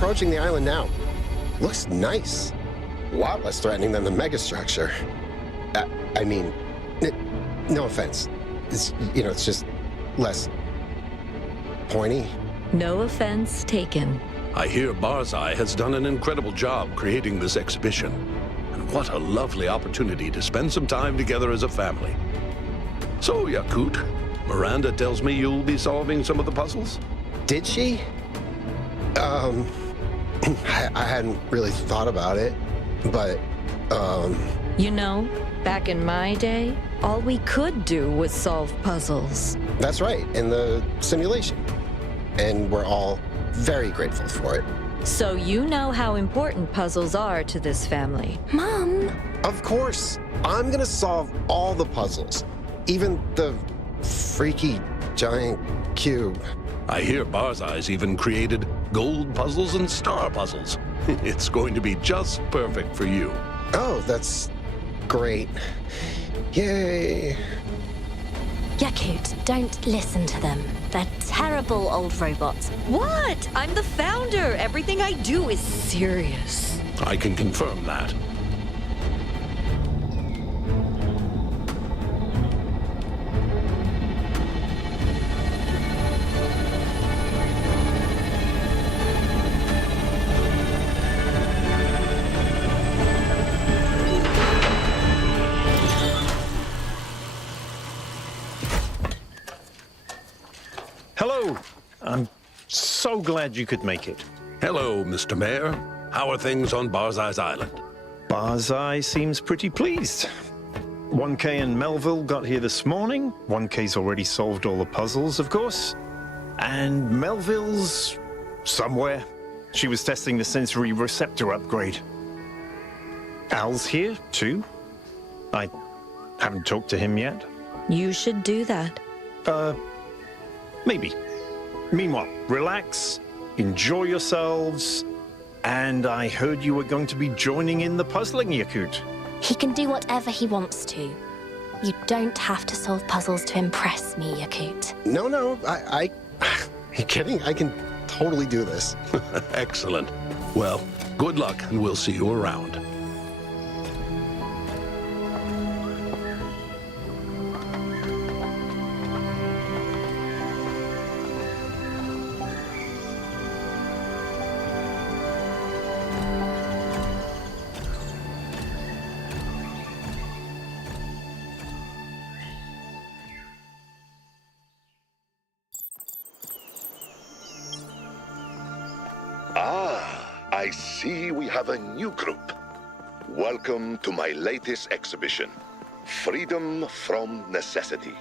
approaching the island now. Looks nice. A lot less threatening than the megastructure. I mean, no offense. It's just less pointy. No offense taken. I hear Barzai has done an incredible job creating this exhibition. And what a lovely opportunity to spend some time together as a family. So, Yakut, Miranda tells me you'll be solving some of the puzzles? Did she? I hadn't really thought about it, but, You know, back in my day, all we could do was solve puzzles. That's right, in the simulation. And we're all very grateful for it. So you know how important puzzles are to this family. Mom! Of course, I'm gonna solve all the puzzles, even the freaky giant cube. I hear Barzai's even created gold puzzles and star puzzles. It's going to be just perfect for you. Oh, that's great. Yay. Yakut, don't listen to them. They're terrible old robots. What? I'm the founder. Everything I do is serious. I can confirm that. Hello. I'm so glad you could make it. Hello, Mr. Mayor. How are things on Barzai's Island? Barzai seems pretty pleased. 1K and Melville got here this morning. 1K's already solved all the puzzles, of course. And Melville's somewhere. She was testing the sensory receptor upgrade. Al's here, too. I haven't talked to him yet. You should do that. Maybe. Meanwhile, relax, enjoy yourselves, and I heard you were going to be joining in the puzzling, Yakut. He can do whatever he wants to. You don't have to solve puzzles to impress me, Yakut. No, are you kidding? I can totally do this. Excellent. Well, good luck, and we'll see you around. I see we have a new group. Welcome to my latest exhibition, Freedom from Necessity.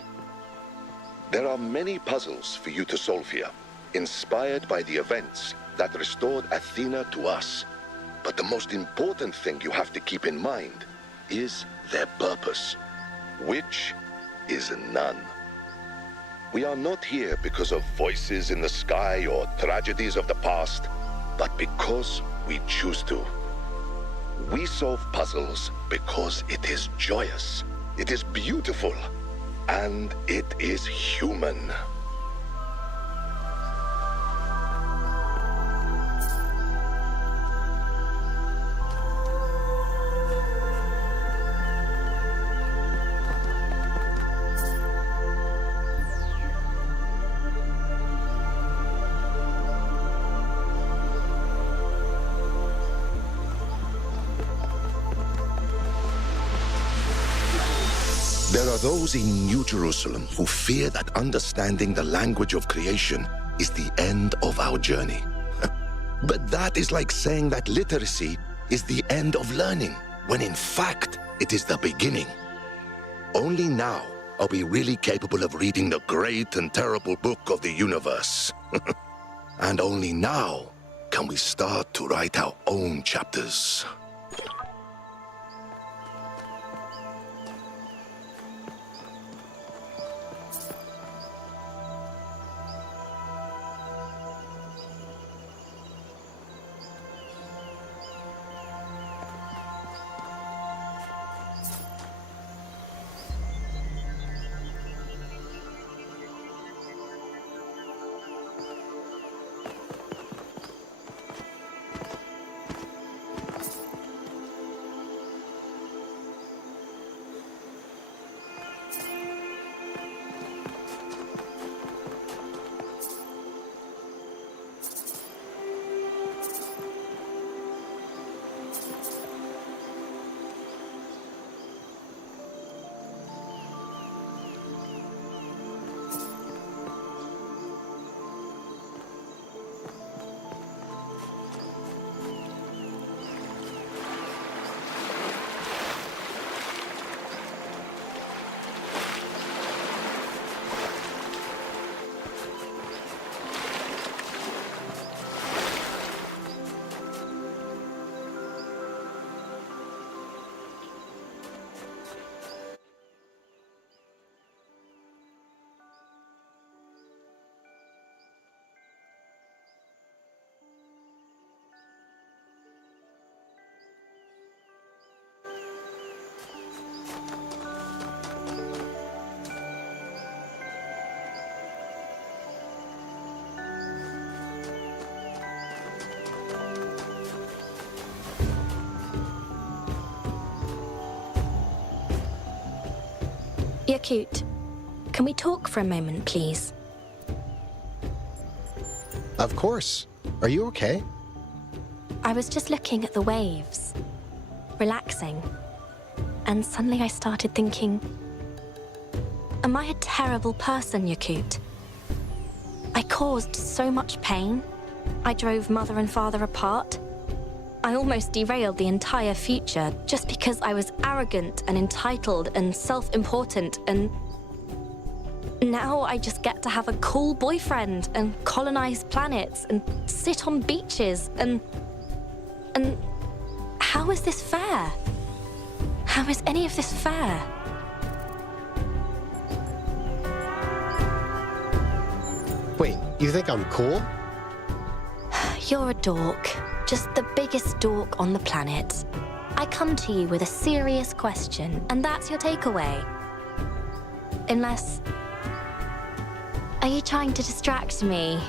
There are many puzzles for you to solve here, inspired by the events that restored Athena to us. But the most important thing you have to keep in mind is their purpose, which is none. We are not here because of voices in the sky or tragedies of the past, but because we choose to. We solve puzzles because it is joyous, it is beautiful, and it is human. There are those in New Jerusalem who fear that understanding the language of creation is the end of our journey. But that is like saying that literacy is the end of learning, when in fact it is the beginning. Only now are we really capable of reading the great and terrible book of the universe. And only now can we start to write our own chapters. Yakut, can we talk for a moment, please? Of course. Are you okay? I was just looking at the waves, relaxing, and suddenly I started thinking, am I a terrible person, Yakut? I caused so much pain. I drove mother and father apart. I almost derailed the entire future just because I was arrogant and entitled and self-important, and now I just get to have a cool boyfriend and colonize planets and sit on beaches and how is this fair? How is any of this fair? Wait, you think I'm cool? You're a dork. Just the biggest dork on the planet. I come to you with a serious question, and that's your takeaway. Unless... Are you trying to distract me?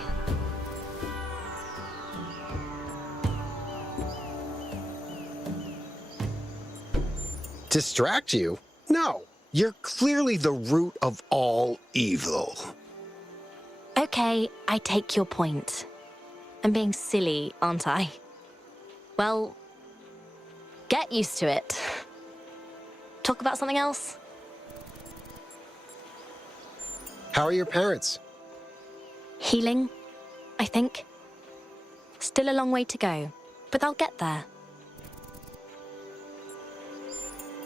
Distract you? No. You're clearly the root of all evil. Okay, I take your point. I'm being silly, aren't I? Well, get used to it. Talk about something else? How are your parents? Healing, I think. Still a long way to go, but I'll get there.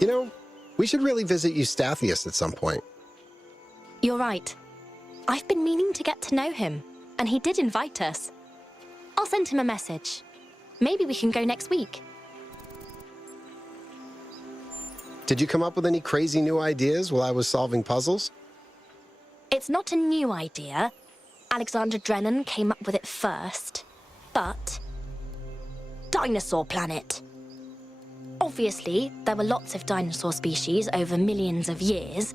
You know, we should really visit Eustathius at some point. You're right. I've been meaning to get to know him, and he did invite us. I'll send him a message. Maybe we can go next week. Did you come up with any crazy new ideas while I was solving puzzles? It's not a new idea. Alexander Drennan came up with it first. But... Dinosaur planet. Obviously, there were lots of dinosaur species over millions of years,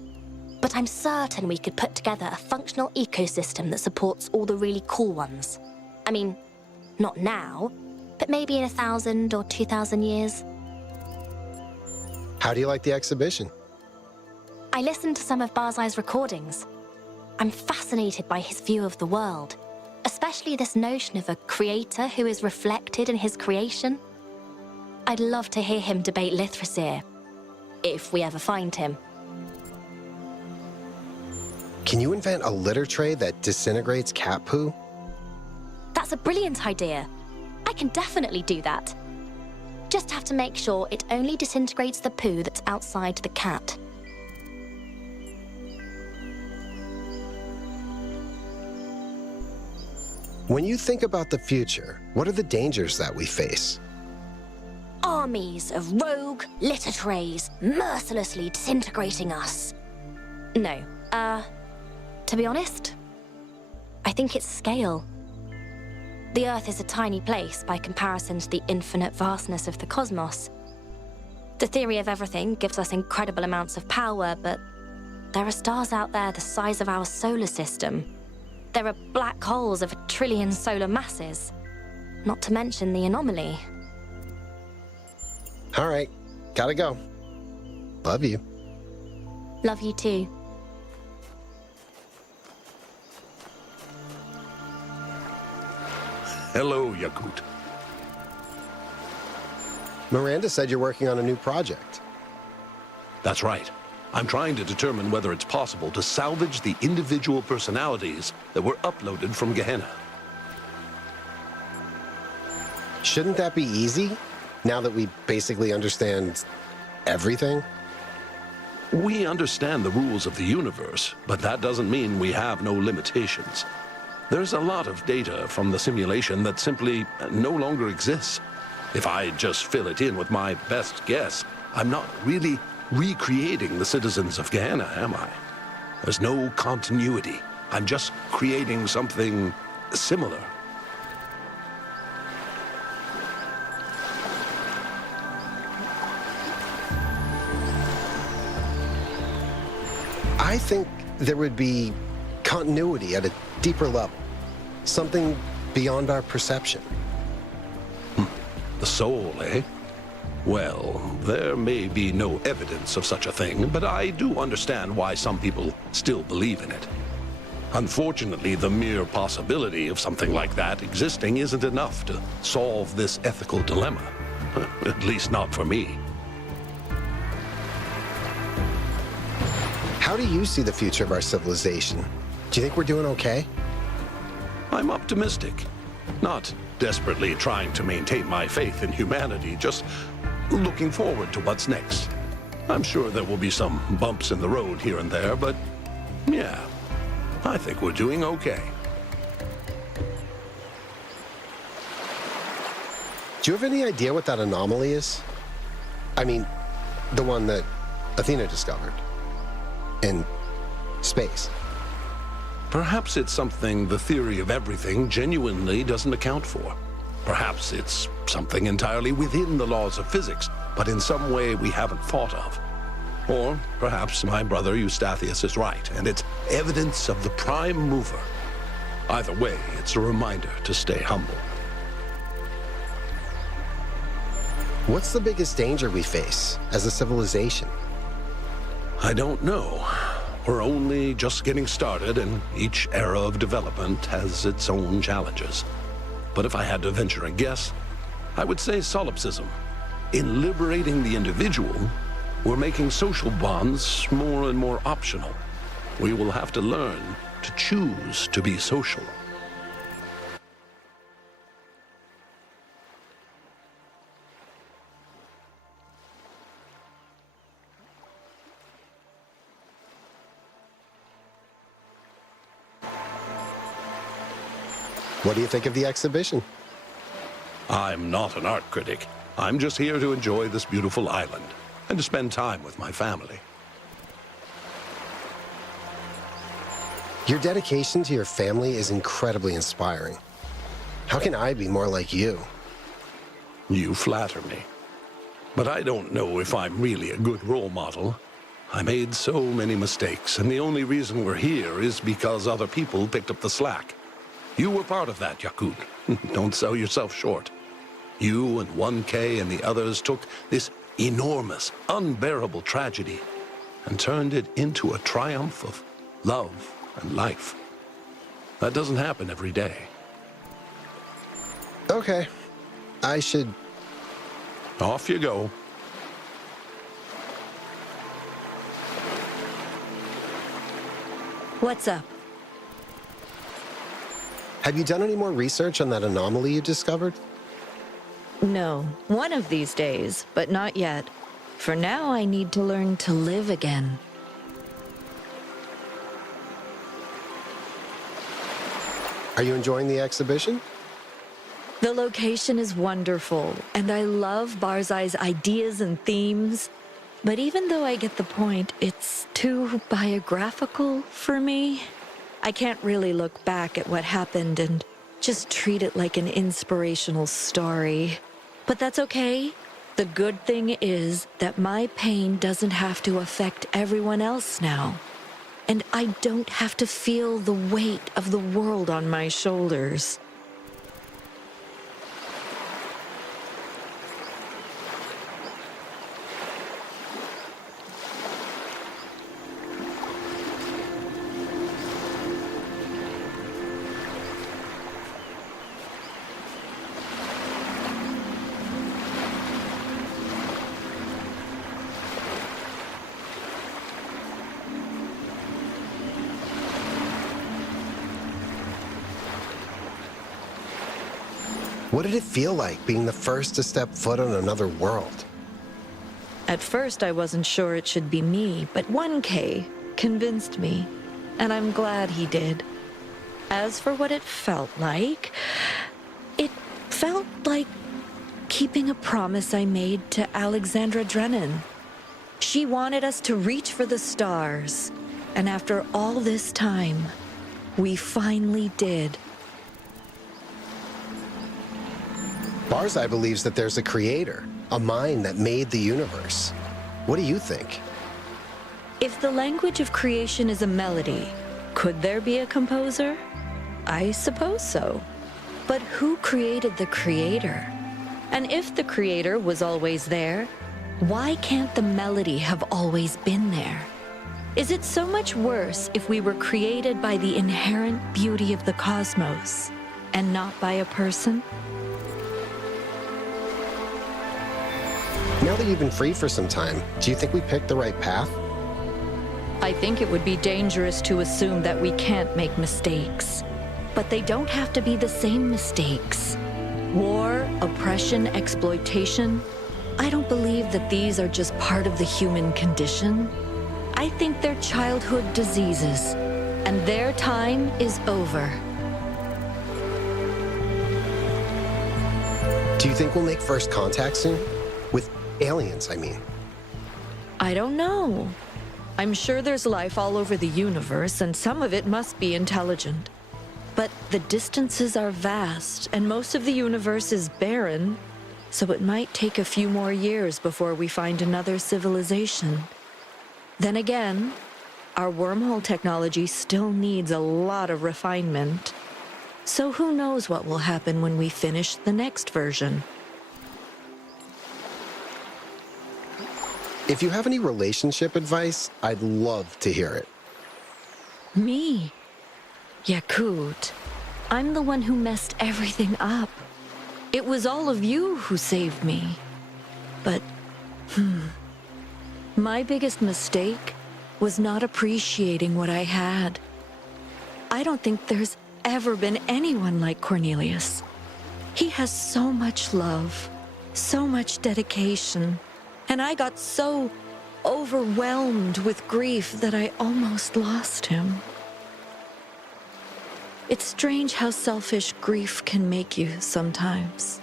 but I'm certain we could put together a functional ecosystem that supports all the really cool ones. I mean, not now, but maybe in 1,000 or 2,000 years. How do you like the exhibition? I listened to some of Barzai's recordings. I'm fascinated by his view of the world, especially this notion of a creator who is reflected in his creation. I'd love to hear him debate Lithrasir, if we ever find him. Can you invent a litter tray that disintegrates cat poo? That's a brilliant idea. I can definitely do that. Just have to make sure it only disintegrates the poo that's outside the cat. When you think about the future, what are the dangers that we face? Armies of rogue litter trays mercilessly disintegrating us. No, to be honest, I think it's scale. The Earth is a tiny place by comparison to the infinite vastness of the cosmos. The theory of everything gives us incredible amounts of power, but there are stars out there the size of our solar system. There are black holes of 1 trillion solar masses, not to mention the anomaly. All right, gotta go. Love you. Love you too. Hello, Yakut. Miranda said you're working on a new project. That's right. I'm trying to determine whether it's possible to salvage the individual personalities that were uploaded from Gehenna. Shouldn't that be easy, now that we basically understand everything? We understand the rules of the universe, but that doesn't mean we have no limitations. There's a lot of data from the simulation that simply no longer exists. If I just fill it in with my best guess, I'm not really recreating the citizens of Gehenna, am I? There's no continuity. I'm just creating something similar. I think there would be continuity at a deeper level. Something beyond our perception. The soul, eh? Well, there may be no evidence of such a thing, but I do understand why some people still believe in it. Unfortunately, the mere possibility of something like that existing isn't enough to solve this ethical dilemma. At least not for me. How do you see the future of our civilization? Do you think we're doing okay? I'm optimistic. Not desperately trying to maintain my faith in humanity, just looking forward to what's next. I'm sure there will be some bumps in the road here and there, but yeah, I think we're doing okay. Do you have any idea what that anomaly is? I mean, the one that Athena discovered in space. Perhaps it's something the theory of everything genuinely doesn't account for. Perhaps it's something entirely within the laws of physics, but in some way we haven't thought of. Or perhaps my brother Eustathius is right, and it's evidence of the prime mover. Either way, it's a reminder to stay humble. What's the biggest danger we face as a civilization? I don't know. We're only just getting started, and each era of development has its own challenges. But if I had to venture a guess, I would say solipsism. In liberating the individual, we're making social bonds more and more optional. We will have to learn to choose to be social. What do you think of the exhibition? I'm not an art critic. I'm just here to enjoy this beautiful island and to spend time with my family. Your dedication to your family is incredibly inspiring. How can I be more like you? You flatter me. But I don't know if I'm really a good role model. I made so many mistakes, and the only reason we're here is because other people picked up the slack. You were part of that, Yakut. Don't sell yourself short. You and 1K and the others took this enormous, unbearable tragedy and turned it into a triumph of love and life. That doesn't happen every day. Okay. I should... Off you go. What's up? Have you done any more research on that anomaly you discovered? No, one of these days, but not yet. For now, I need to learn to live again. Are you enjoying the exhibition? The location is wonderful, and I love Barzai's ideas and themes. But even though I get the point, it's too biographical for me. I can't really look back at what happened and just treat it like an inspirational story. But that's okay. The good thing is that my pain doesn't have to affect everyone else now. And I don't have to feel the weight of the world on my shoulders. What did it feel like being the first to step foot on another world? At first, I wasn't sure it should be me, but 1K convinced me, and I'm glad he did. As for what it felt like keeping a promise I made to Alexandra Drennan. She wanted us to reach for the stars, and after all this time, we finally did. Barzai believes that there's a creator, a mind that made the universe. What do you think? If the language of creation is a melody, could there be a composer? I suppose so. But who created the creator? And if the creator was always there, why can't the melody have always been there? Is it so much worse if we were created by the inherent beauty of the cosmos and not by a person? Now that you've been free for some time, do you think we picked the right path? I think it would be dangerous to assume that we can't make mistakes. But they don't have to be the same mistakes. War, oppression, exploitation. I don't believe that these are just part of the human condition. I think they're childhood diseases, and their time is over. Do you think we'll make first contact soon? With aliens, I mean. I don't know. I'm sure there's life all over the universe, and some of it must be intelligent. But the distances are vast, and most of the universe is barren, so it might take a few more years before we find another civilization. Then again, our wormhole technology still needs a lot of refinement. So who knows what will happen when we finish the next version? If you have any relationship advice, I'd love to hear it. Me? Yakut. I'm the one who messed everything up. It was all of you who saved me. But, my biggest mistake was not appreciating what I had. I don't think there's ever been anyone like Cornelius. He has so much love, so much dedication, and I got so overwhelmed with grief that I almost lost him. It's strange how selfish grief can make you sometimes.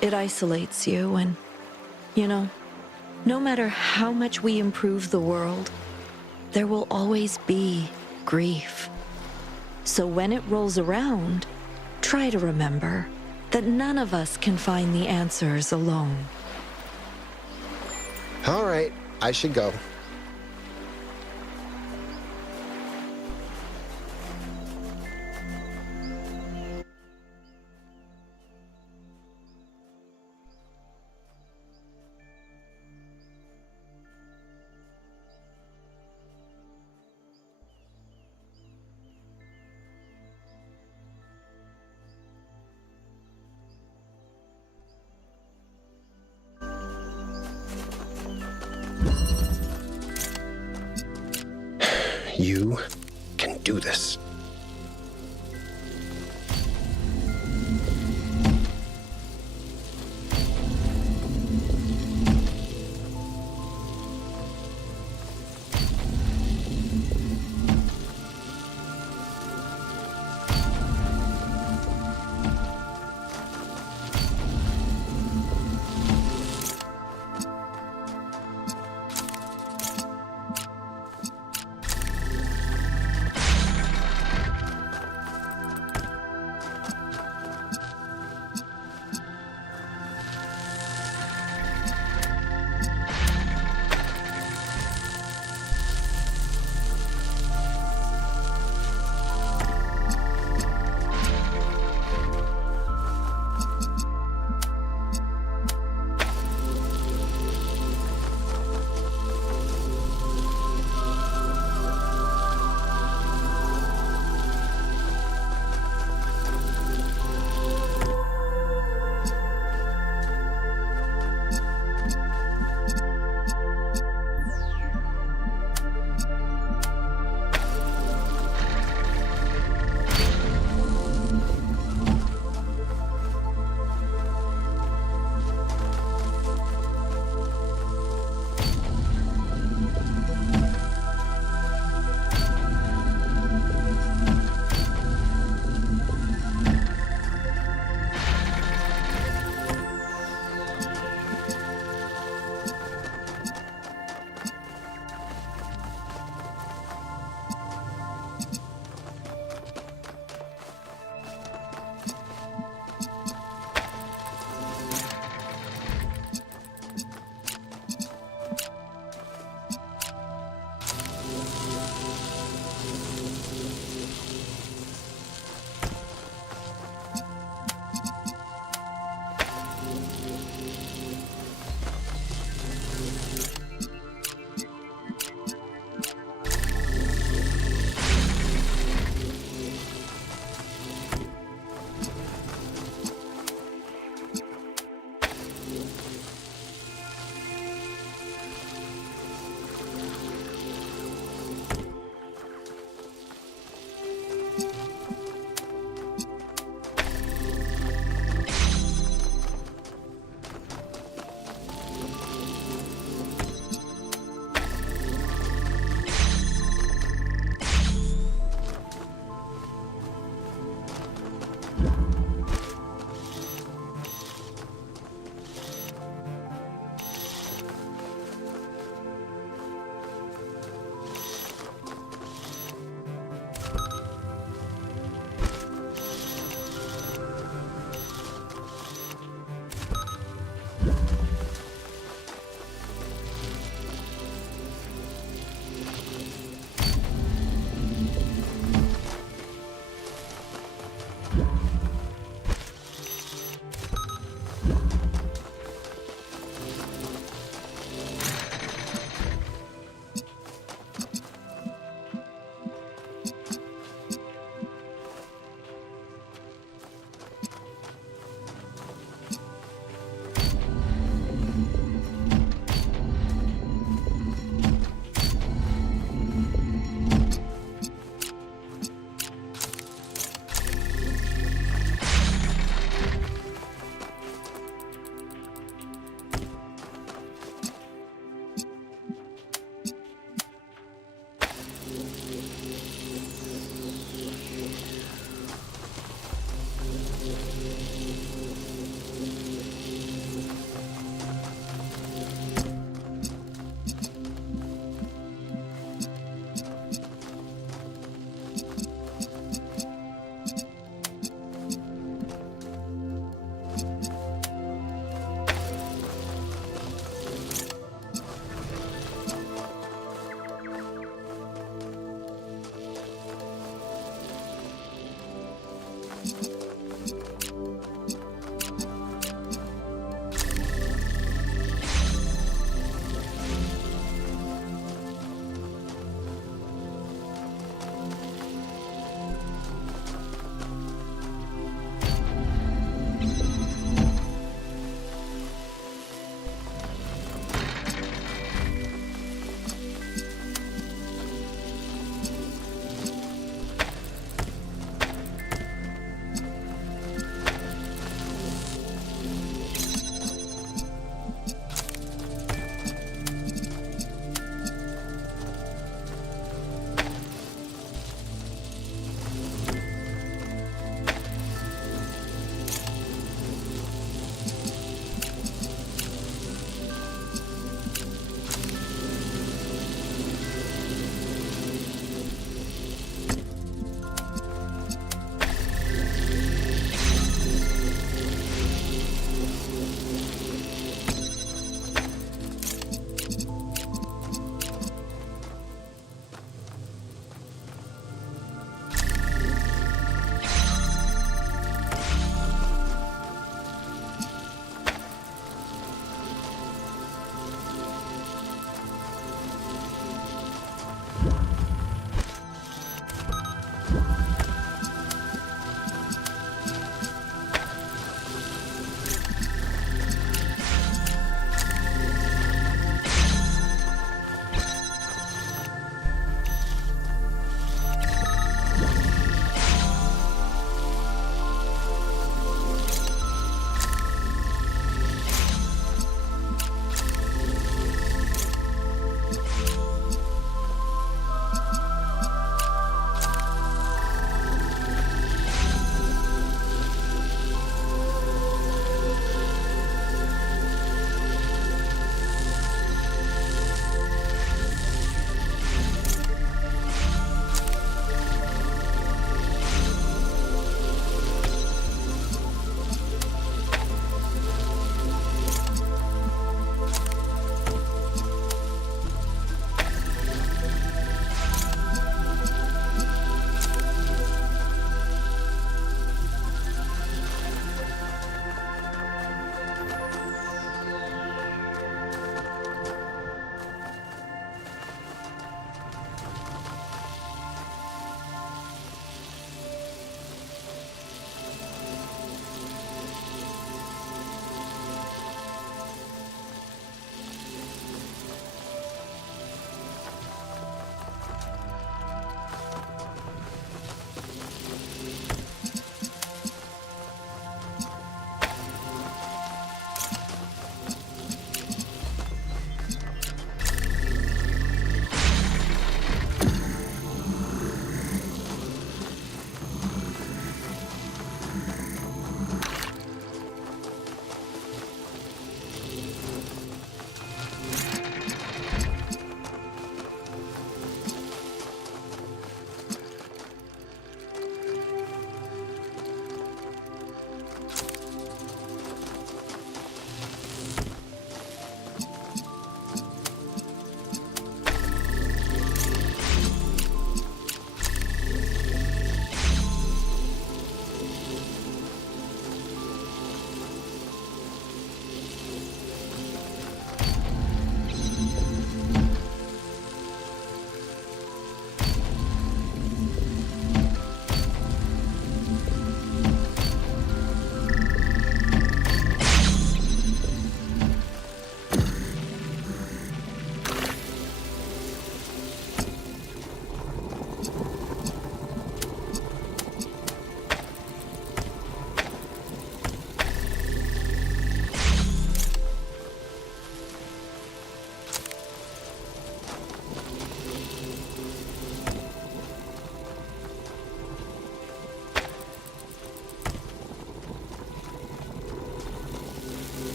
It isolates you and, no matter how much we improve the world, there will always be grief. So when it rolls around, try to remember that none of us can find the answers alone. All right, I should go. You can do this.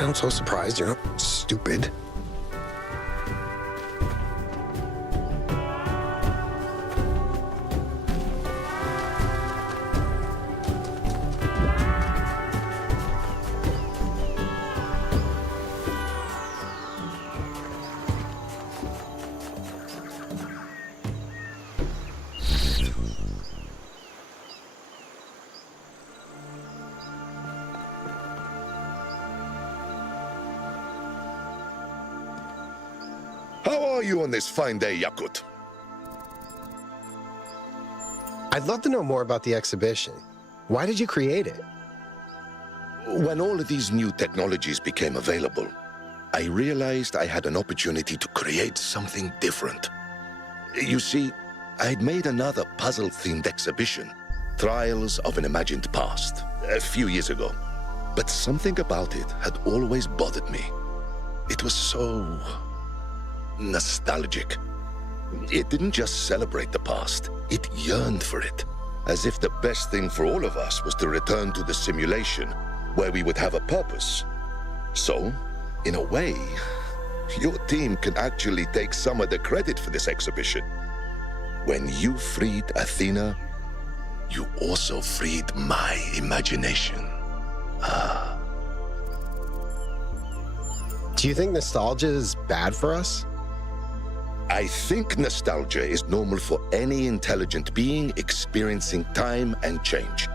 sound so surprised. You're not stupid. How are you on this fine day, Yakut? I'd love to know more about the exhibition. Why did you create it? When all of these new technologies became available, I realized I had an opportunity to create something different. You see, I'd made another puzzle-themed exhibition, Trials of an Imagined Past, a few years ago. But something about it had always bothered me. It was so nostalgic. It didn't just celebrate the past, it yearned for it. As if the best thing for all of us was to return to the simulation where we would have a purpose. So, in a way, your team can actually take some of the credit for this exhibition. When you freed Athena, you also freed my imagination. Do you think nostalgia is bad for us? I think nostalgia is normal for any intelligent being experiencing time and change.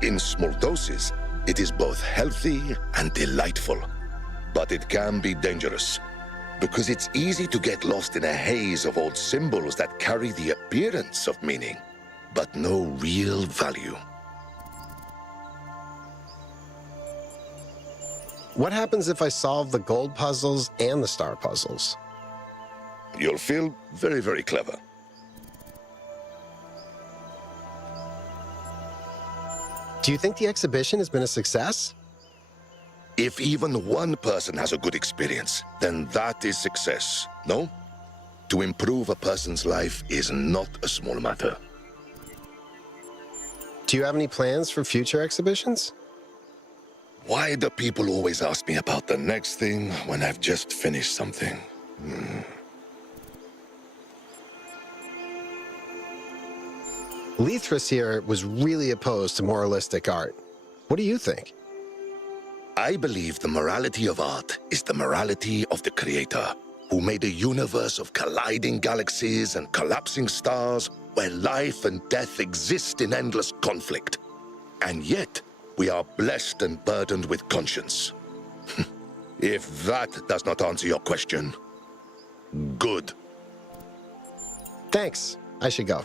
In small doses, it is both healthy and delightful. But it can be dangerous, because it's easy to get lost in a haze of old symbols that carry the appearance of meaning, but no real value. What happens if I solve the gold puzzles and the star puzzles? You'll feel very, very clever. Do you think the exhibition has been a success? If even one person has a good experience, then that is success, no? To improve a person's life is not a small matter. Do you have any plans for future exhibitions? Why do people always ask me about the next thing when I've just finished something? Lethris here was really opposed to moralistic art. What do you think? I believe the morality of art is the morality of the Creator, who made a universe of colliding galaxies and collapsing stars where life and death exist in endless conflict. And yet, we are blessed and burdened with conscience. If that does not answer your question, good. Thanks. I should go.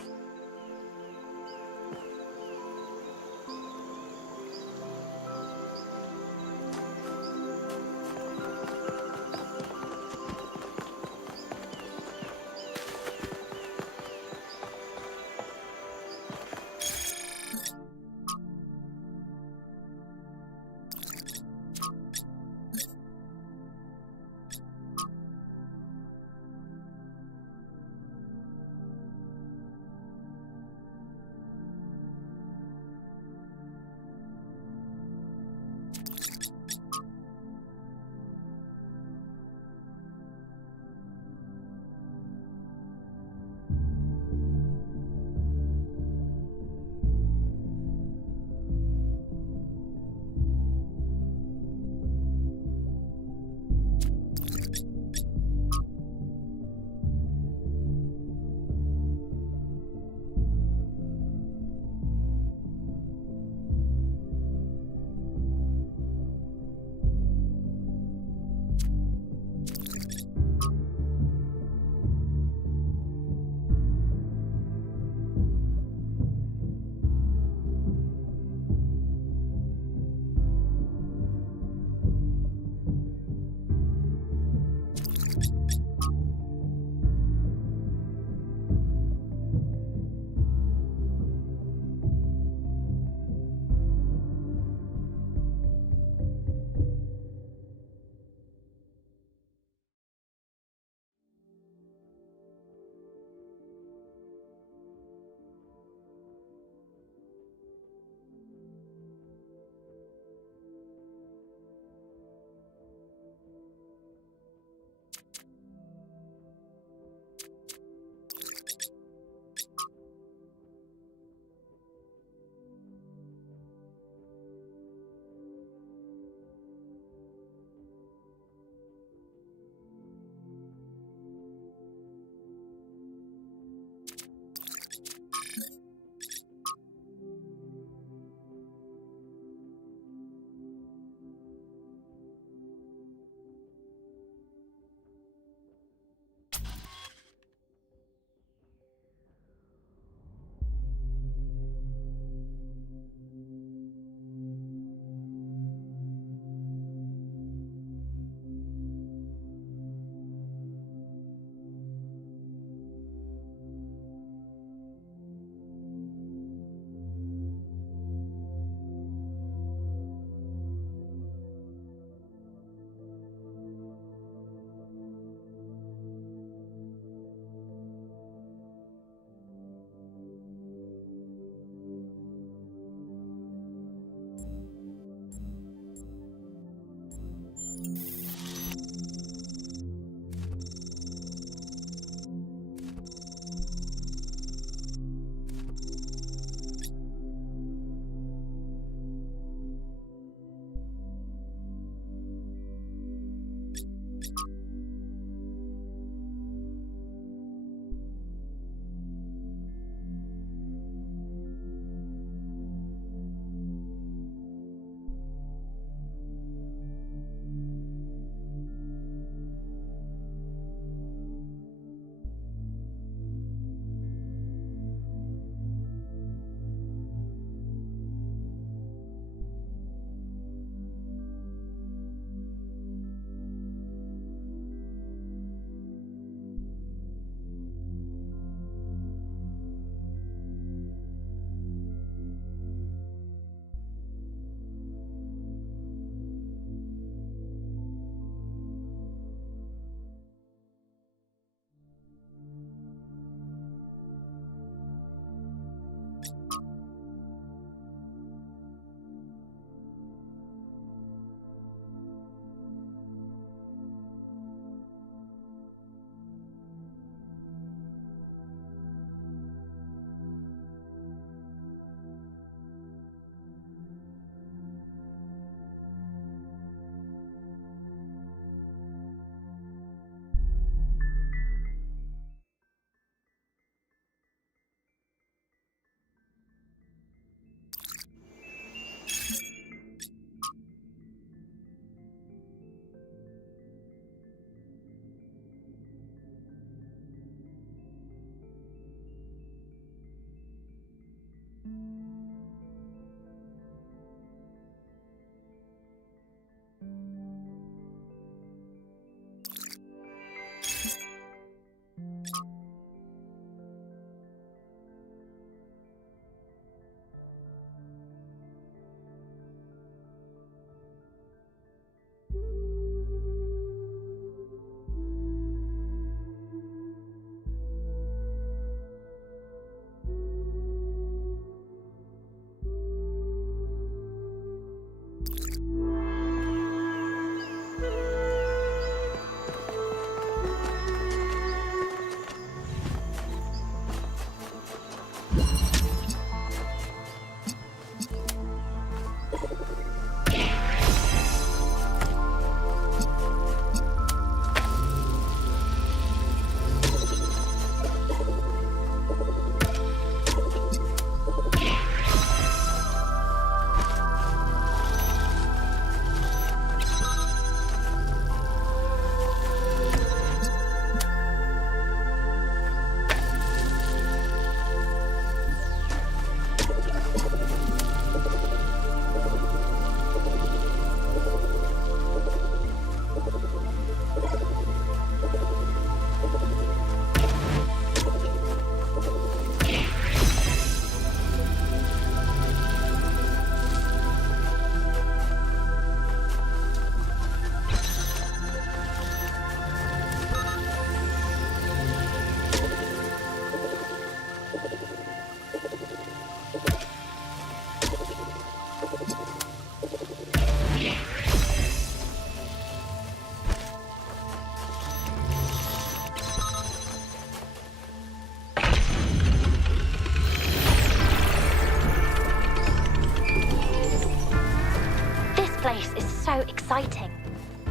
exciting.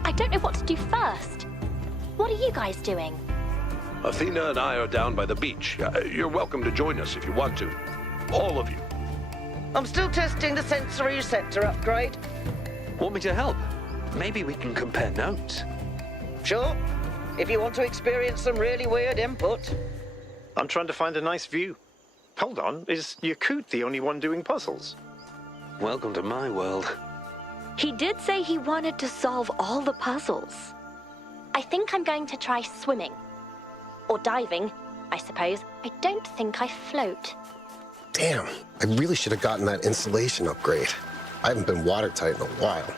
I don't know what to do first. What are you guys doing? Athena and I are down by the beach. You're welcome to join us if you want to. All of you. I'm still testing the sensory receptor upgrade. Want me to help? Maybe we can compare notes. Sure, if you want to experience some really weird input. I'm trying to find a nice view. Hold on, is Yakut the only one doing puzzles? Welcome to my world. He did say he wanted to solve all the puzzles. I think I'm going to try swimming. Or diving, I suppose. I don't think I float. Damn, I really should have gotten that insulation upgrade. I haven't been watertight in a while.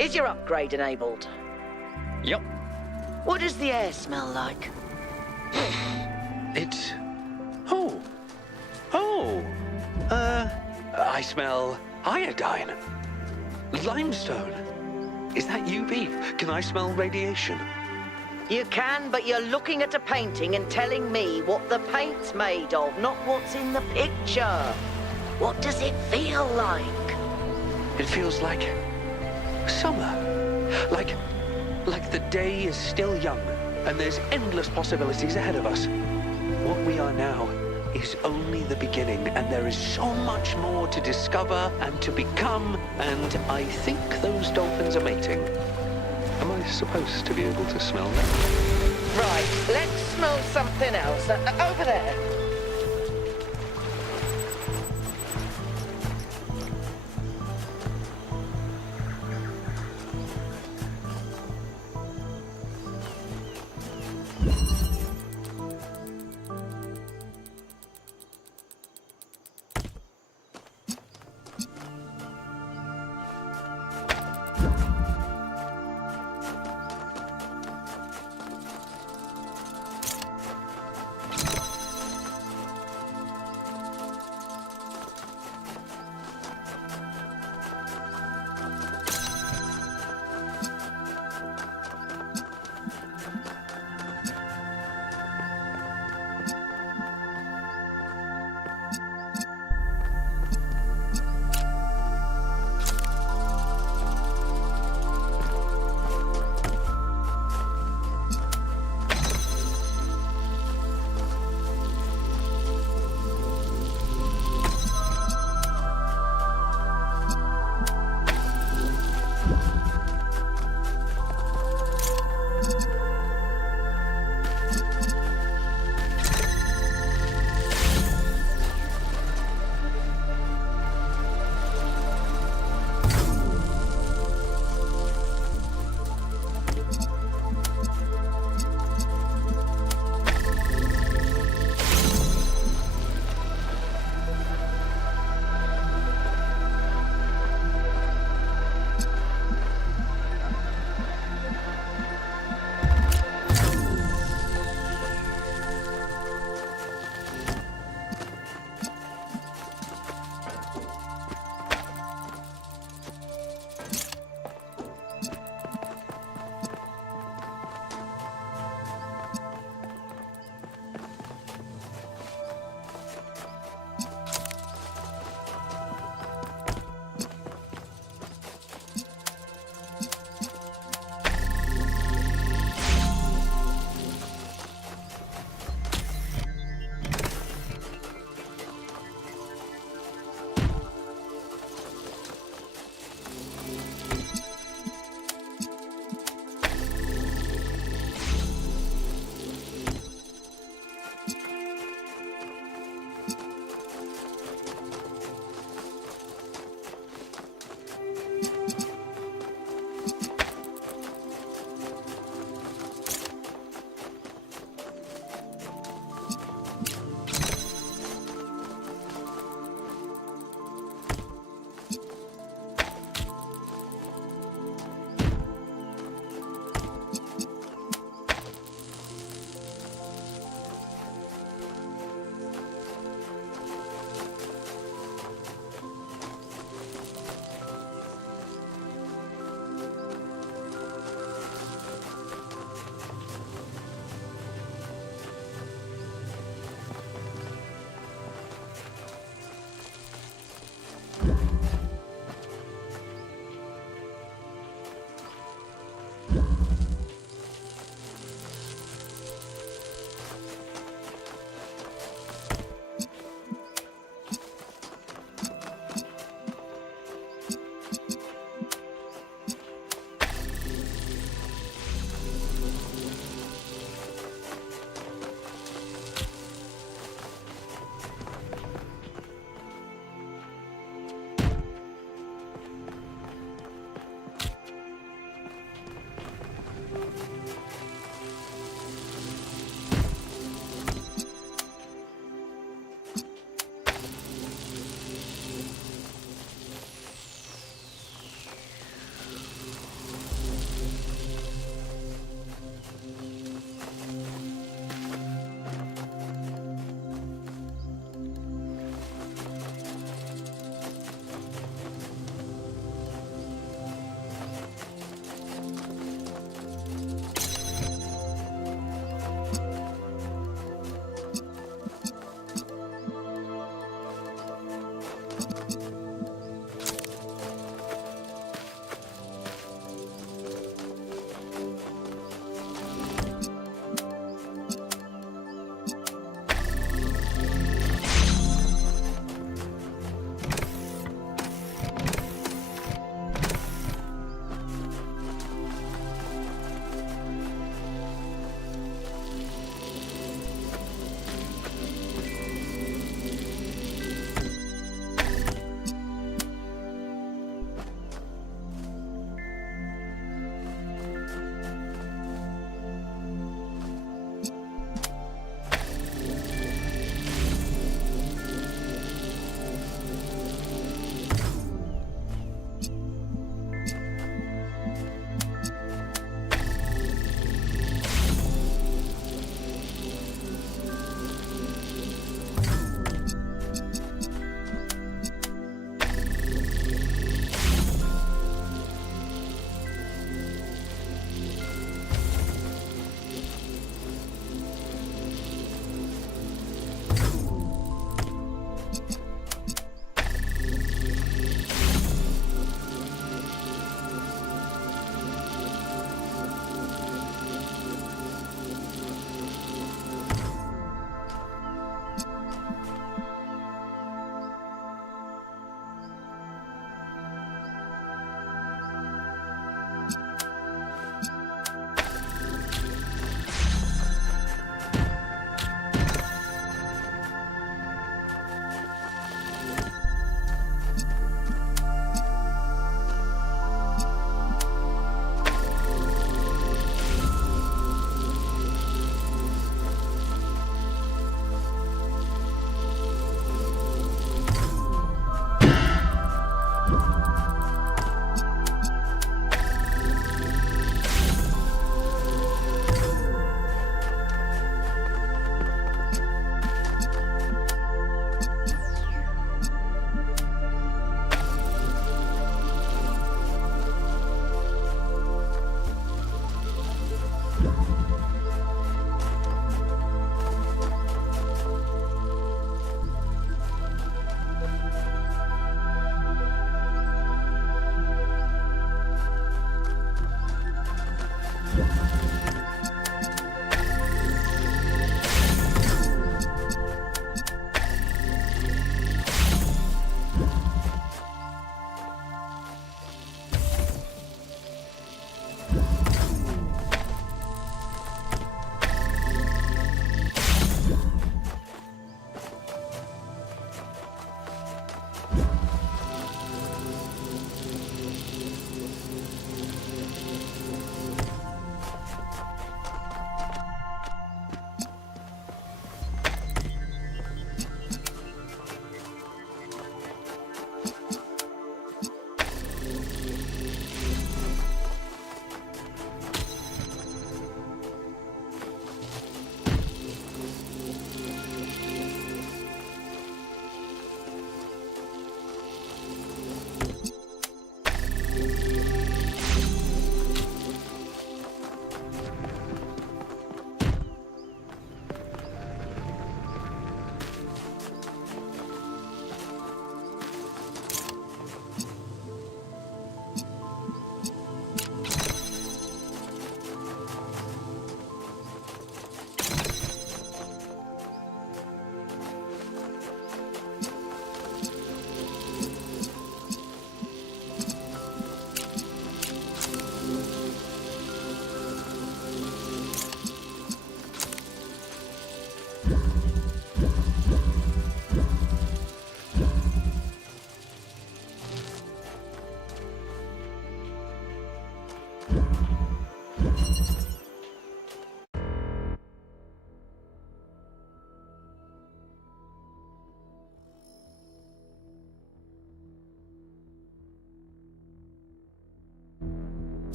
Is your upgrade enabled? Yep. What does the air smell like? It's... Oh. I smell iodine. Limestone. Is that you, Beef? Can I smell radiation? You can, but you're looking at a painting and telling me what the paint's made of, not what's in the picture. What does it feel like? It feels like... summer. Like the day is still young, and there's endless possibilities ahead of us. What we are now is only the beginning, and there is so much more to discover and to become, and I think those dolphins are mating. Am I supposed to be able to smell them? Right, let's smell something else. Over there.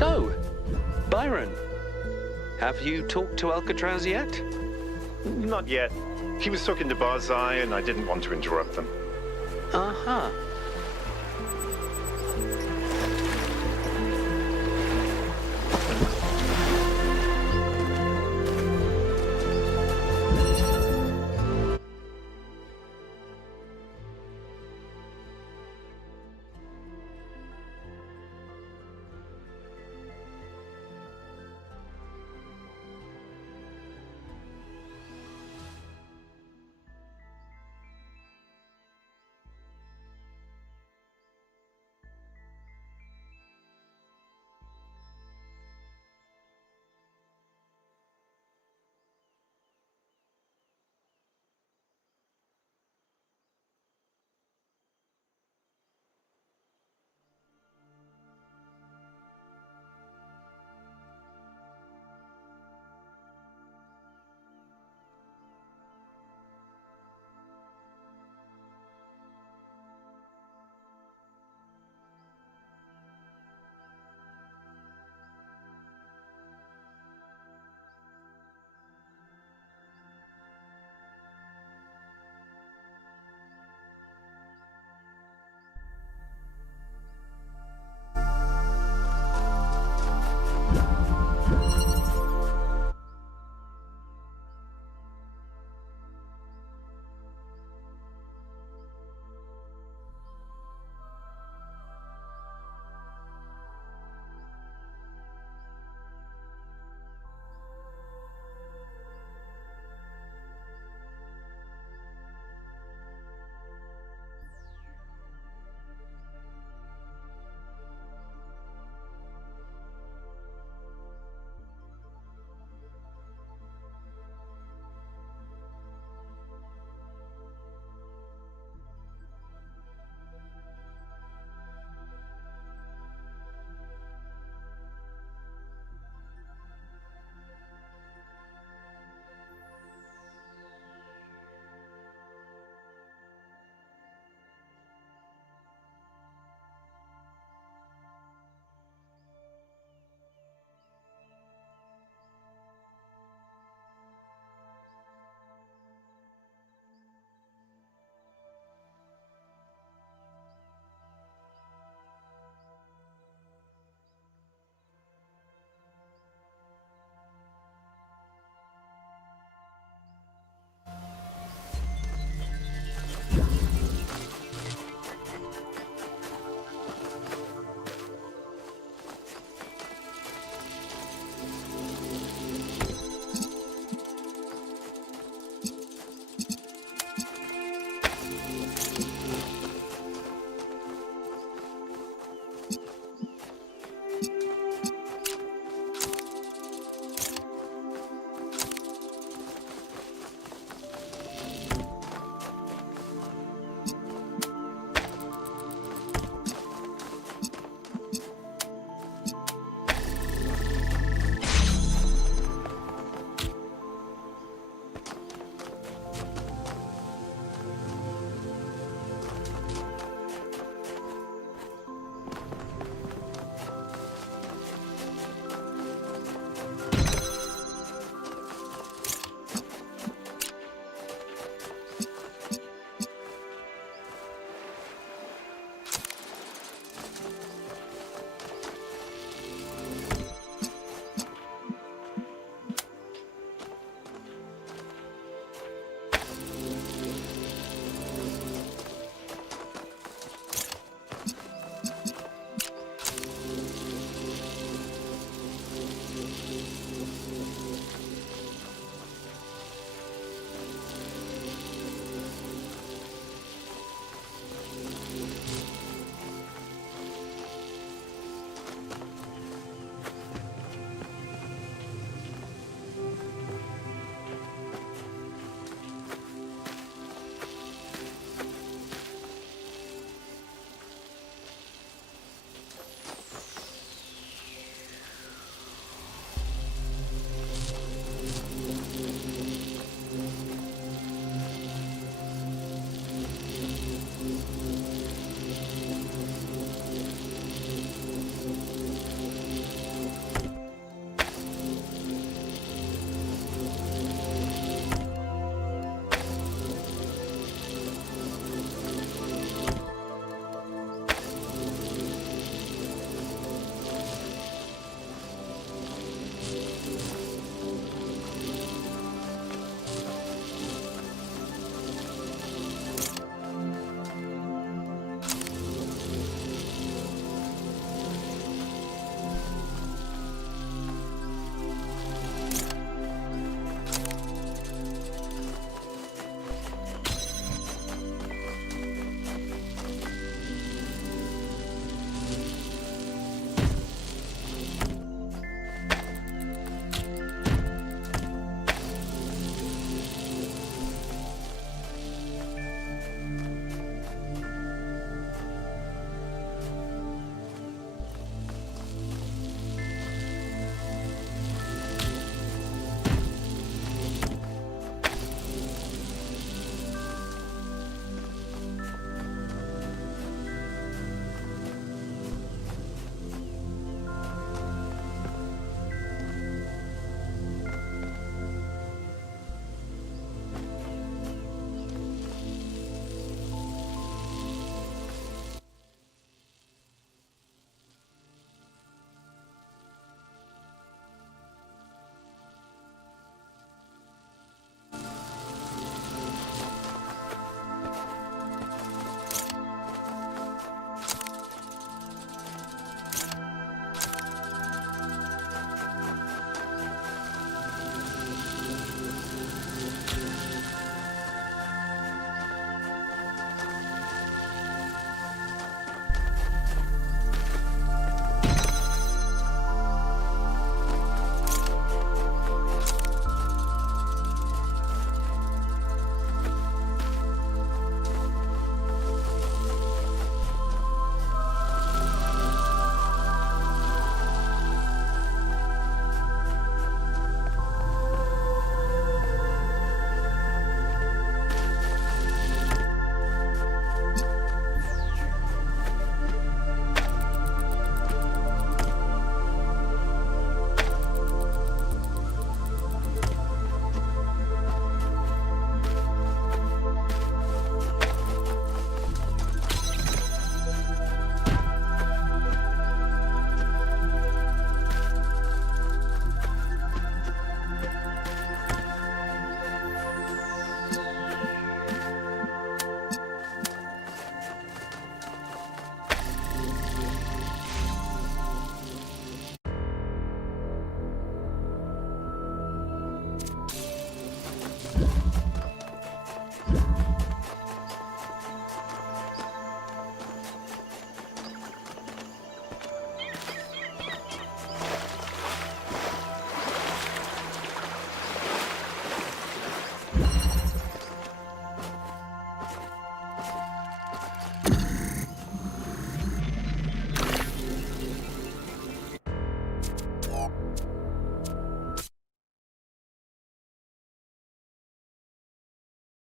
So, Byron, have you talked to Alcatraz yet? Not yet. He was talking to Barzai, and I didn't want to interrupt them. Uh-huh.